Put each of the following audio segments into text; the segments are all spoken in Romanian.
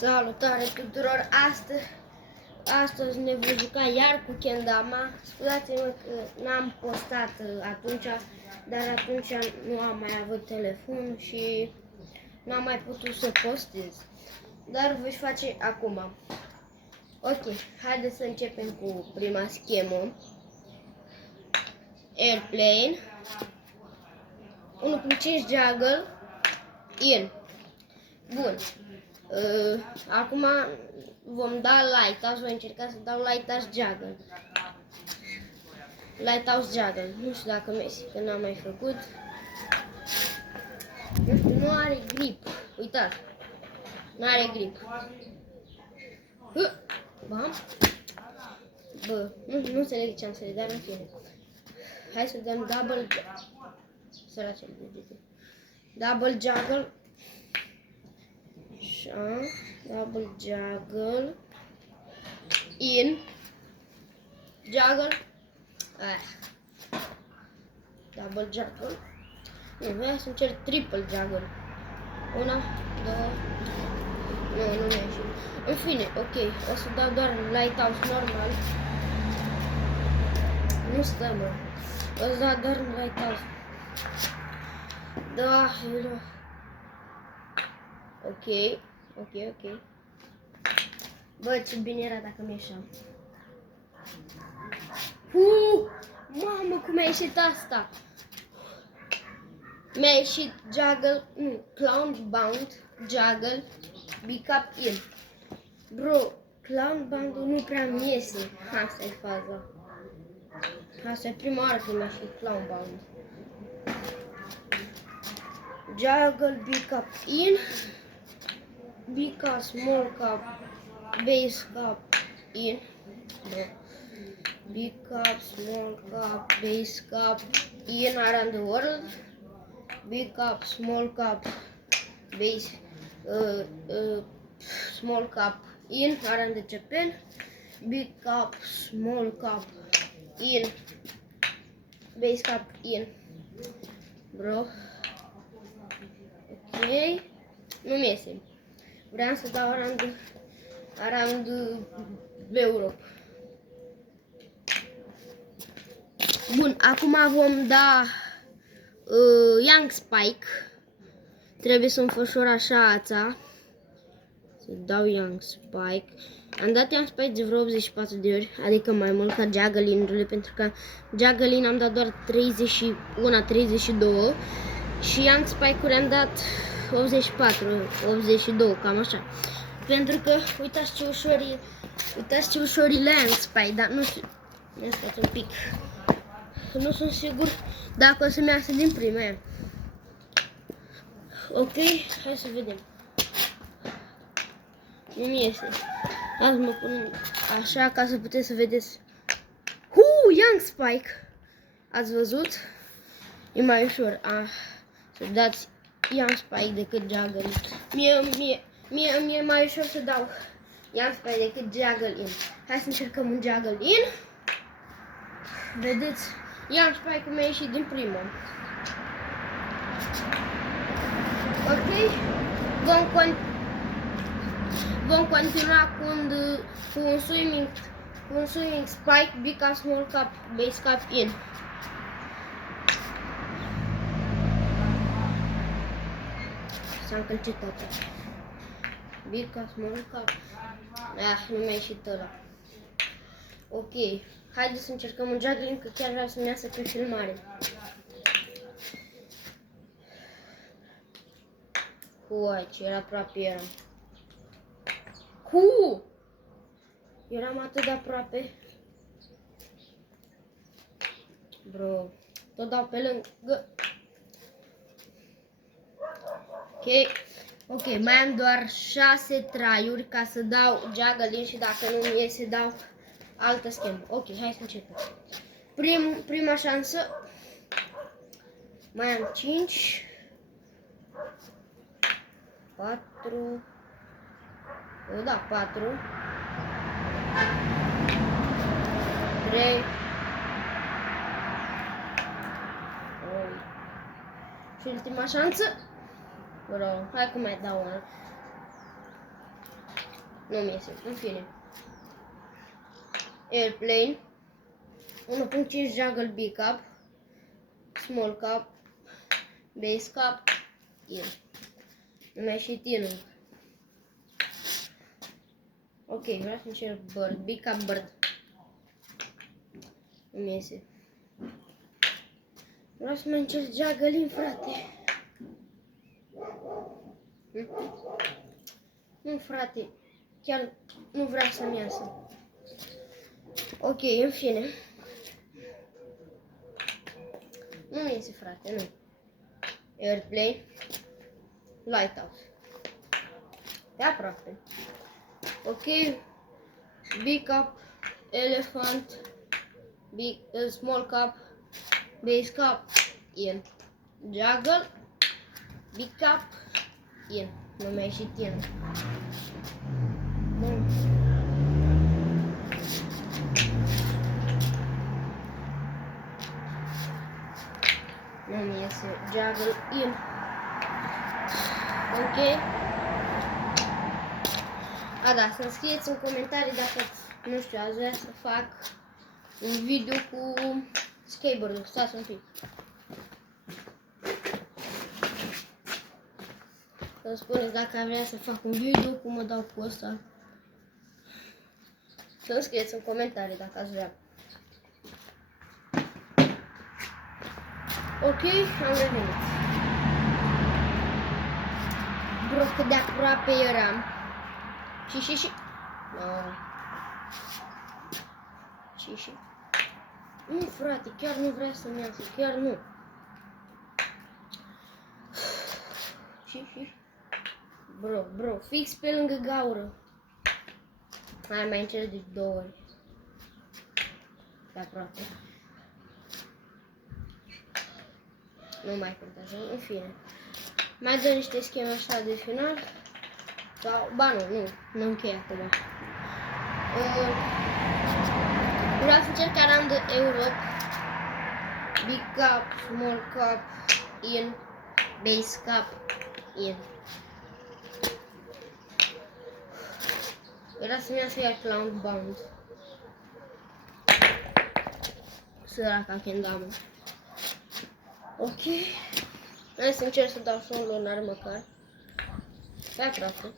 Salutare tuturor! Astăzi ne voi juca iar cu Kendama. Scuzați-mă că n-am postat atunci, dar atunci nu am mai avut telefon și n-am mai putut să postez. Dar voi face acum. Ok, haideți să începem cu prima schemă. Airplane 1.5 juggle in. Bun. Acum vom da Lighthouse, voi încerca să dau Lighthouse Juggle. Lighthouse Juggle, nu știu dacă mersi, că n-am mai făcut. Nu știu, nu are grip, uitați. Nu are grip. Bam. Bă, nu înțeleg ce am să le dau, în fine. Hai să dăm double, săracele degete. Double Juggle. Așa, double juggle in juggle. Double juggle. Nu, vreau să încerc triple juggle. Una, două. Nu mi-a ieșit. În fine, ok, o să dau doar Lighthouse normal. Nu stă, mă. O să dau doar Lighthouse. Da, hello. Ok. Bă, ce bine era dacă mi-ieșeam. Mamă, cum a ieșit asta? Mi-a ieșit juggle, nu, clown bound, juggle, big up in. Bro, clown bound nu prea mi iese. Asta e faza. Asta e prima oară când mi-a ieșit clown bound. Juggle, big up in. Big cup, small cup, base cup, in. No. Big cup, small cup, base cup, in around the world. Big cup, small cup, base, small cup, in around the Japan. Big cup, small cup, in. Base cup, in. Bro. Ok. Nu mi iese. Vreau să dau around Europe. Bun, acum vom da Young Spike. Trebuie să înfășor așa ața. Să dau Young Spike. Am dat Young Spike de vreo 84 de ori, adică mai mult ca Juggling-urile, pentru că Juggling am dat doar 32 și Young Spike-uri am dat 84, 82, cam așa. Pentru că, uitați ce ușor e Young Spike, dar nu știu, mi-a stat un pic. Nu sunt sigur dacă o să-mi iasă din prima aia. Ok, hai să vedem. Nu-mi iese. Azi mă pun așa ca să puteți să vedeți. Young Spike! Ați văzut? E mai ușor. Să dați Young Spike decât Juggle. Mie e mai ușor să dau Young Spike decât Juggle in. Hai să încercăm un Juggle in. Vedeți? Young Spike mi-a ieșit din prima. Ok? Vom continua cu un swimming spike, big cup, small cup, base cup in. S-a încălcit toată. Big cup, small cup. Nu mi-a ieșit ăla. Ok. Haideți să încercăm un juggling, că chiar vreau să-mi iasă pe filmare. Uai, ce era aproape eram. Eram atât de aproape. Bro, tot dau pe lângă. Ok, mai am doar 6 try-uri ca să dau juggling și dacă nu mi iese dau altă schemă. Ok, hai să începem. Prima șansă. Mai am 5 4. Da, 4 3 și ultima șansă. Bro, hai că mai dau una. Nu-mi iese, în fine. Airplane. 1.5 juggle big cup. Small cup. Base cup. In. Nu mi-a ieșit in. Ok, vreau să încerc bird. Big cup bird. Nu-mi iese. Vreau să mai încerc juggling, frate. Nu, frate. Chiar nu vreau să-mi iasă. Ok, în fine. Nu iese, frate, nu. Airplane. Lighthouse. De aproape. Ok. Big cup. Elephant. Small cup. Base cup. In. Juggle. Big cup. In. Nu mi-a ieșit in. Bun. Nu mi iese juggle in. Ok. Da, să-mi scrieți în comentarii dacă, nu știu, ați vrea să fac un video cu skateboard-ul. Stați un pic. Să-mi spuneți dacă am vrea să fac un video cum mă dau cu ăsta. Să-mi scrieți în comentarii dacă ați vrea. Ok, am revenit. Bro, cât de aproape eram. Și. No. Și. Nu, frate, chiar nu vrea să-mi iasă, chiar nu. Și. Bro, fix pe lângă gaură. Hai, mai încerc de 2 ori. De aproape. Nu mai contează, în fine. Mai dă niște scheme așa de final. Sau, ba nu închei acum. Vreau să încerc Around the Europe. Big cup, small cup, in. Base cup, in. Era să-mi iasă iar Clown Bound. Săraca kendamă. Ok. Hai să încerc să dau și un lunar măcar. Pe aproape.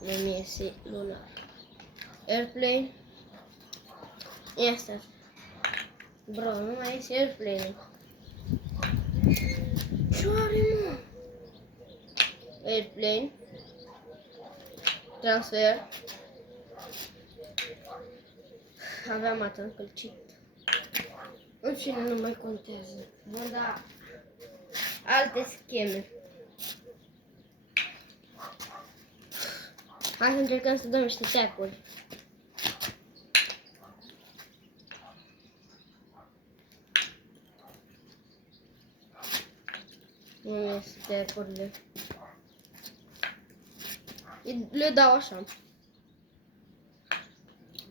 Nu-mi iese lunar. Airplane. Asta. Bro, nu mai iese airplane. Ce-are, mă? Airplane. Transfer. Aveam atât încălcit. În fine, nu mai contează. Vom da alte scheme. Hai să încercăm să dăm niște tap-uri. Nu iese tap-urile. Le dau așa.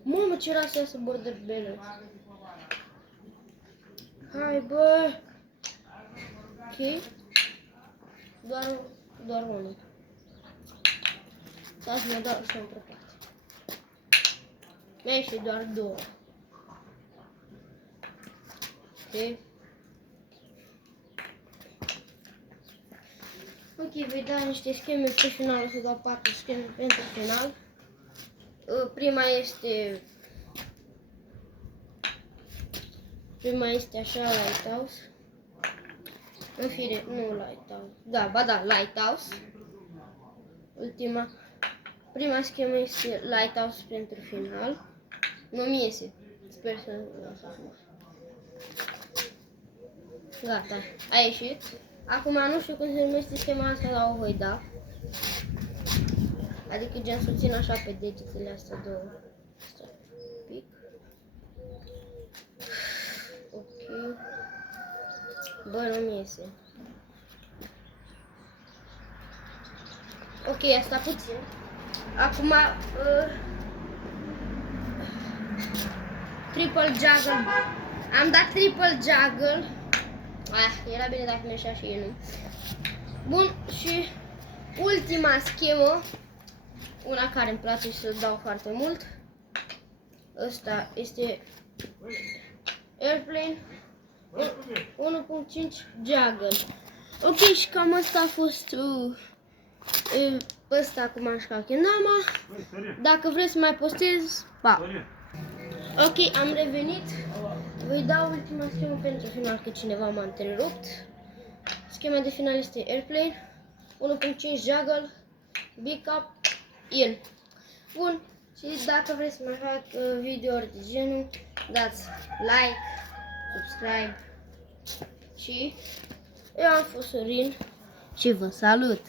Mamă, ce era să iasă border balance. Hai, bă! Ok. Doar unul. Stați, mă dau și într-o parte. Mi-a ieșit doar 2. Ok. Ok, voi da niște scheme pe final, o să dau 4 scheme pentru final. Prima este așa, Lighthouse. În fine, nu Lighthouse. Da, Lighthouse. Prima schemă este Lighthouse pentru final. Nu-mi iese. Sper să nu iasă frumos. Gata, a ieșit. Acum nu știu cum se numește schema asta, dar o voi da. Adică gen să țin așa pe degetele astea două. Stai un pic. Ok. Bă, nu-mi iese. Ok, asta puțin. Acum triple juggle. Am dat triple juggle. Era bine dacă mi ieșea și el. Bun, și ultima schemă, una care îmi place și să dau foarte mult. Ăsta este Airplane 1.5 Juggle. Ok, și cam asta a fost ăsta cu mașca Kendama. Dacă vreți să mai postez, pa! Ok, am revenit. Voi da ultima schemă pentru final, că cineva m-a întrerupt. Schema de final este Airplane 1.5 Juggle, Big Up, In. Bun, și dacă vreți să mai fac videouri de genul, dați like, subscribe și eu am fost Sorin și vă salut!